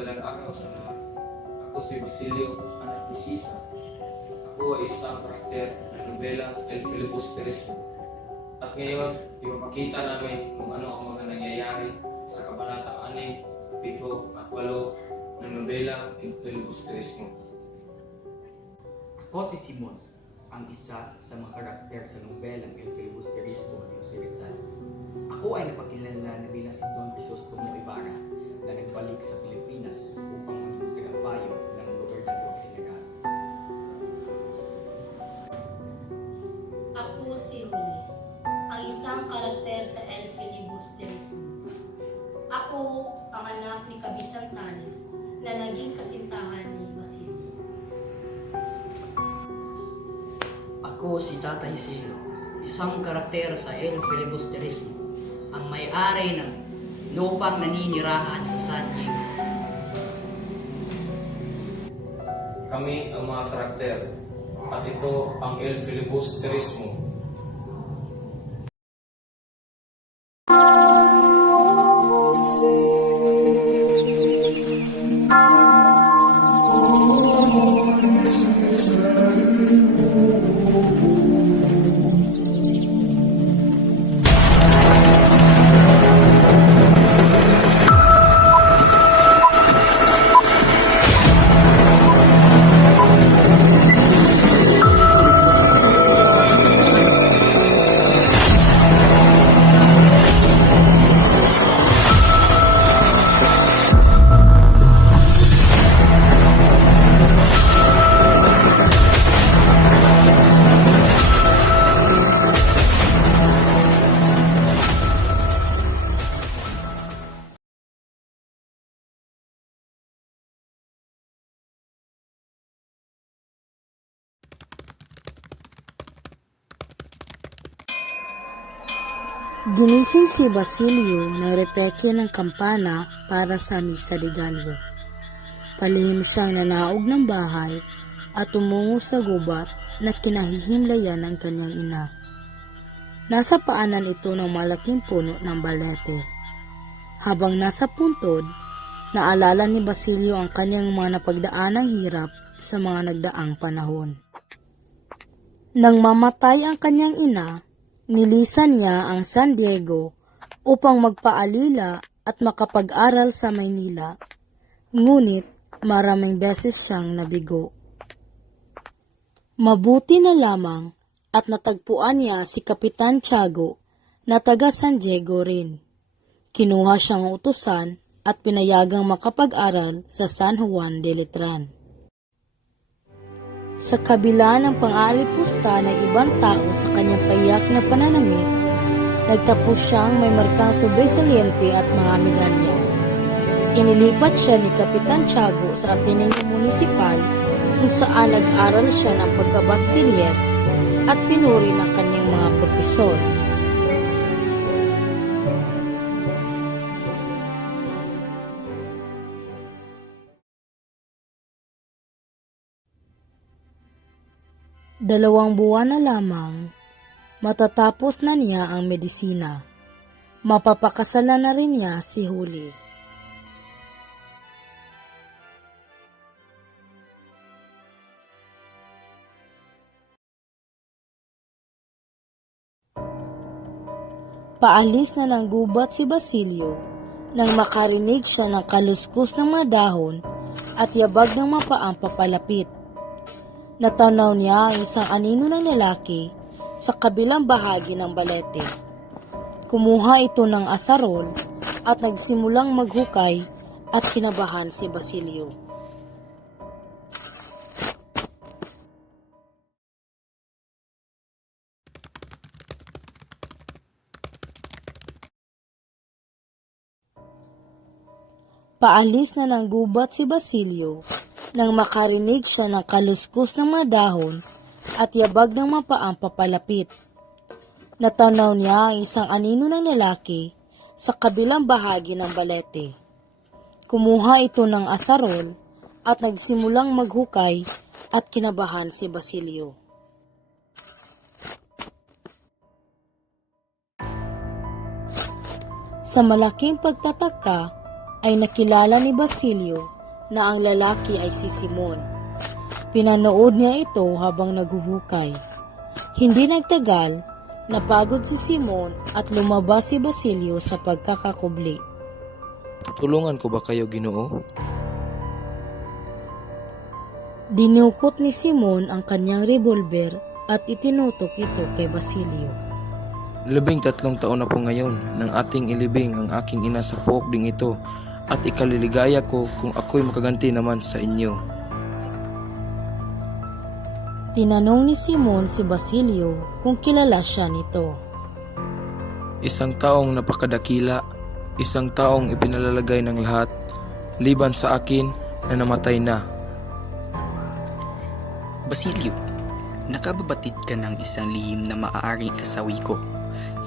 Madalang araw sa ako si Basilio, anak ni Sisa. Ako ay isang karakter ng nobela El Filibusterismo. At ngayon, ipapakita namin kung ano ang mga nangyayari sa kabanata 6, 7 at 8 ng nobela El Filibusterismo. Ako si Simon, ang isa sa mga karakter sa nobelang El Filibusterismo ni Jose Rizal. Ako ay napakilala na bilang si Don Crisostomo Ibarra na nagbalik sa Pilipinas upang maging tagapayo ng gobernador general. Ako si Huli, ang isang karakter sa El Filibusterismo. Ako ang anak ni Cabisantanes na naging kasintahan ni Basilio. Ako si Tatay Silo, isang karakter sa El Filibusterismo, ang may-ari ng lupang naninirahan sa San Diego. Kami ang mga karakter at ito ang El Filibusterismo. Ginising si Basilio ng repekye ng kampana para sa misa de Gallo. Palihim siyang nanaog ng bahay at tumungo sa gubat na kinahihimlayan ng kanyang ina. Nasa paanan ito ng malaking puno ng balete. Habang nasa puntod, naalala ni Basilio ang kanyang mga napagdaanang hirap sa mga nagdaang panahon. Nang mamatay ang kanyang ina, nilisan niya ang San Diego upang magpaalila at makapag-aral sa Maynila, ngunit maraming beses siyang nabigo. Mabuti na lamang at natagpuan niya si Kapitan Tiago na taga San Diego rin. Kinuha siyang utusan at pinayagang makapag-aral sa San Juan de Letran. Sa kabila ng pang-aalipusta ng ibang tao sa kanyang payak na pananamit, nagtapos siyang may markang sobresaliente at mga medalya. Inilipat siya ni Kapitan Tiago sa Ateneo Municipal kung saan nag-aral siya ng pagkabatsilier at pinuri ng kanyang mga propesor. Dalawang buwan na lamang, matatapos na niya ang medisina. Mapapakasalan na rin niya si Huli. Paalis na ng gubat si Basilio nang makarinig siya ng kaluskos ng mga dahon at yabag ng mapaang papalapit. Natanaw niya ang isang anino ng lalaki sa kabilang bahagi ng balete. Kumuha ito ng asarol at nagsimulang maghukay at kinabahan si Basilio. Paalis na ng gubat si Basilio nang makarinig siya ng kaluskos ng mga dahon at yabag ng mapaang papalapit. Natanaw niya ang isang anino ng lalaki sa kabilang bahagi ng balete. Kumuha ito ng asarol at nagsimulang maghukay at kinabahan si Basilio. Sa malaking pagtataka, ay nakilala ni Basilio na ang lalaki ay si Simon. Pinanood niya ito habang naghuhukay. Hindi nagtagal, napagod si Simon at lumabas si Basilio sa pagkakakubli. Tulungan ko ba kayo, Ginoo? Dinukot ni Simon ang kanyang revolver at itinutok ito kay Basilio. 13 taon na po ngayon nang ating ilibing ang aking ina sa puok ding ito at ikaliligaya ko kung ako'y makaganti naman sa inyo. Tinanong ni Simon si Basilio kung kilala siya nito. Isang taong napakadakila, isang taong ipinalalagay ng lahat, liban sa akin na namatay na. Basilio, nakababatid ka ng isang lihim na maaaring kasawi ko.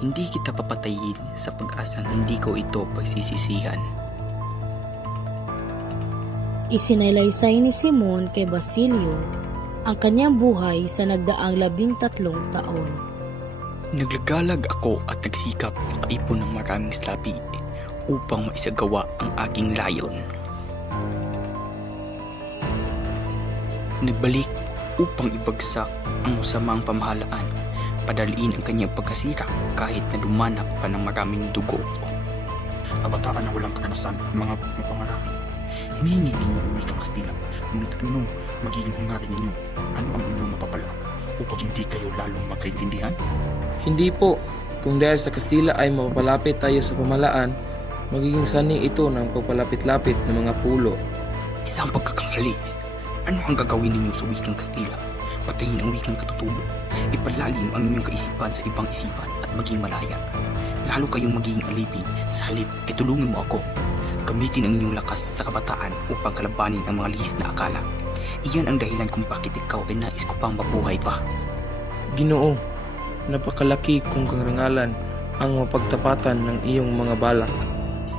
Hindi kita papatayin sa pag-asang hindi ko ito pagsisisihan. Isinalaysay ni Simon kay Basilio ang kanyang buhay sa nagdaang 13 taon. Naglagalag ako at nagsikap makaipon ng maraming slabi upang maisagawa ang aking layon. Nagbalik upang ibagsak ang masamang pamahalaan, padaliin ang kanyang pagkasira kahit na lumanak pa ng maraming dugo. Kabataan na walang karanasan ng mga mapangarami. Hinihingi ninyo ang wikang Kastila, ngunit anong magiging hangarin ninyo? Ano ang inyong mapapala upang hindi kayo lalong magkaintindihan? Hindi po. Kung dahil sa Kastila ay mapapalapit tayo sa pamalaan, magiging sani ito ng pagpalapit-lapit ng mga pulo. Isang pagkakamali. Ano ang gagawin ninyo sa wikang Kastila? Patayin ang wikang katutubo. Ipalalim ang inyong kaisipan sa ibang isipan at maging malaya. Lalo kayong magiging alipin. Sa halip, itulungan mo ako. Gamitin ang inyong lakas sa kabataan upang kalabanin ang mga lihis na akala. Iyan ang dahilan kung bakit ikaw ay nais ko pang mabuhay pa. Ginoo, napakalaki kong karangalan ang mapagtapatan ng iyong mga balak.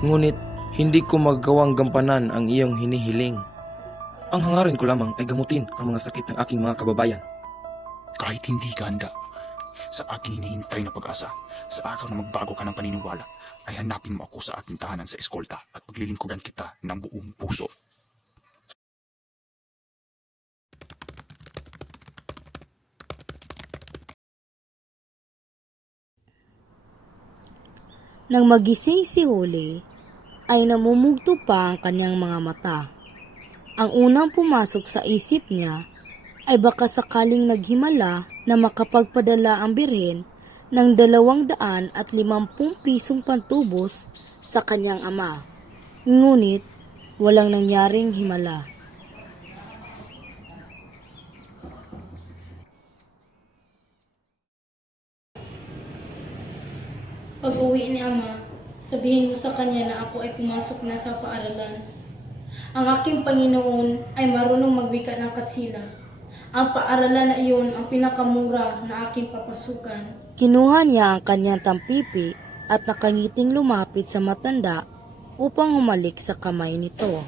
Ngunit, hindi ko magawang gampanan ang iyong hinihiling. Ang hangarin ko lamang ay gamutin ang mga sakit ng aking mga kababayan. Kahit hindi ka handa, sa aking hinihintay na pag-asa, sa araw na magbago ka ng paniniwala, ay hanapin mo ako sa aking tahanan sa eskolta at paglilingkuran kita ng buong puso. Nang magising si Huli, ay namumugto pa ang kanyang mga mata. Ang unang pumasok sa isip niya ay baka sakaling naghimala na makapagpadala ang birhen ng 250 pisong pantubos sa kanyang ama. Ngunit walang nangyaring himala. Pag-uwi ni Ama, sabihin mo sa kanya na ako ay pumasok na sa paaralan. Ang aking Panginoon ay marunong magwika ng katsila. Ang paaralan na iyon ang pinakamura na aking papasukan. Kinuha niya ang kanyang tampipi at nakangiting lumapit sa matanda upang humalik sa kamay nito.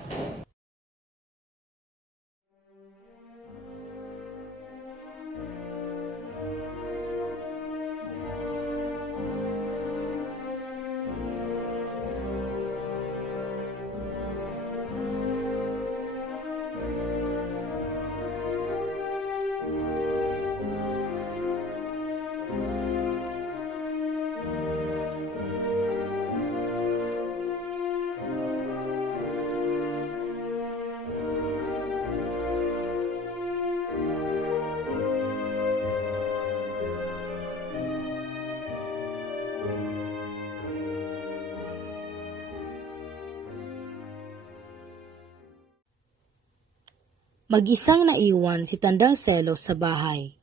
Mag-isang naiwan si Tandang Selos sa bahay.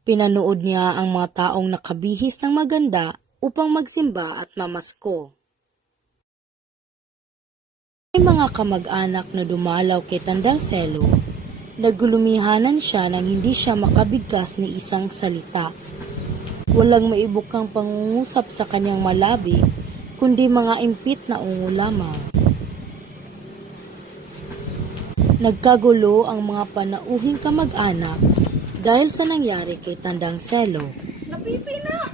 Pinanood niya ang mga taong nakabihis ng maganda upang magsimba at mamasko. May mga kamag-anak na dumalaw kay Tandang Selo. Nagulumihanan siya nang hindi siya makabigkas ni isang salita. Walang maibukang pangungusap sa kanyang malabi, kundi mga impit na ungo lamang. Nagkagulo ang mga panauhing kamag-anak dahil sa nangyari kay Tandang Selo. Napipi na!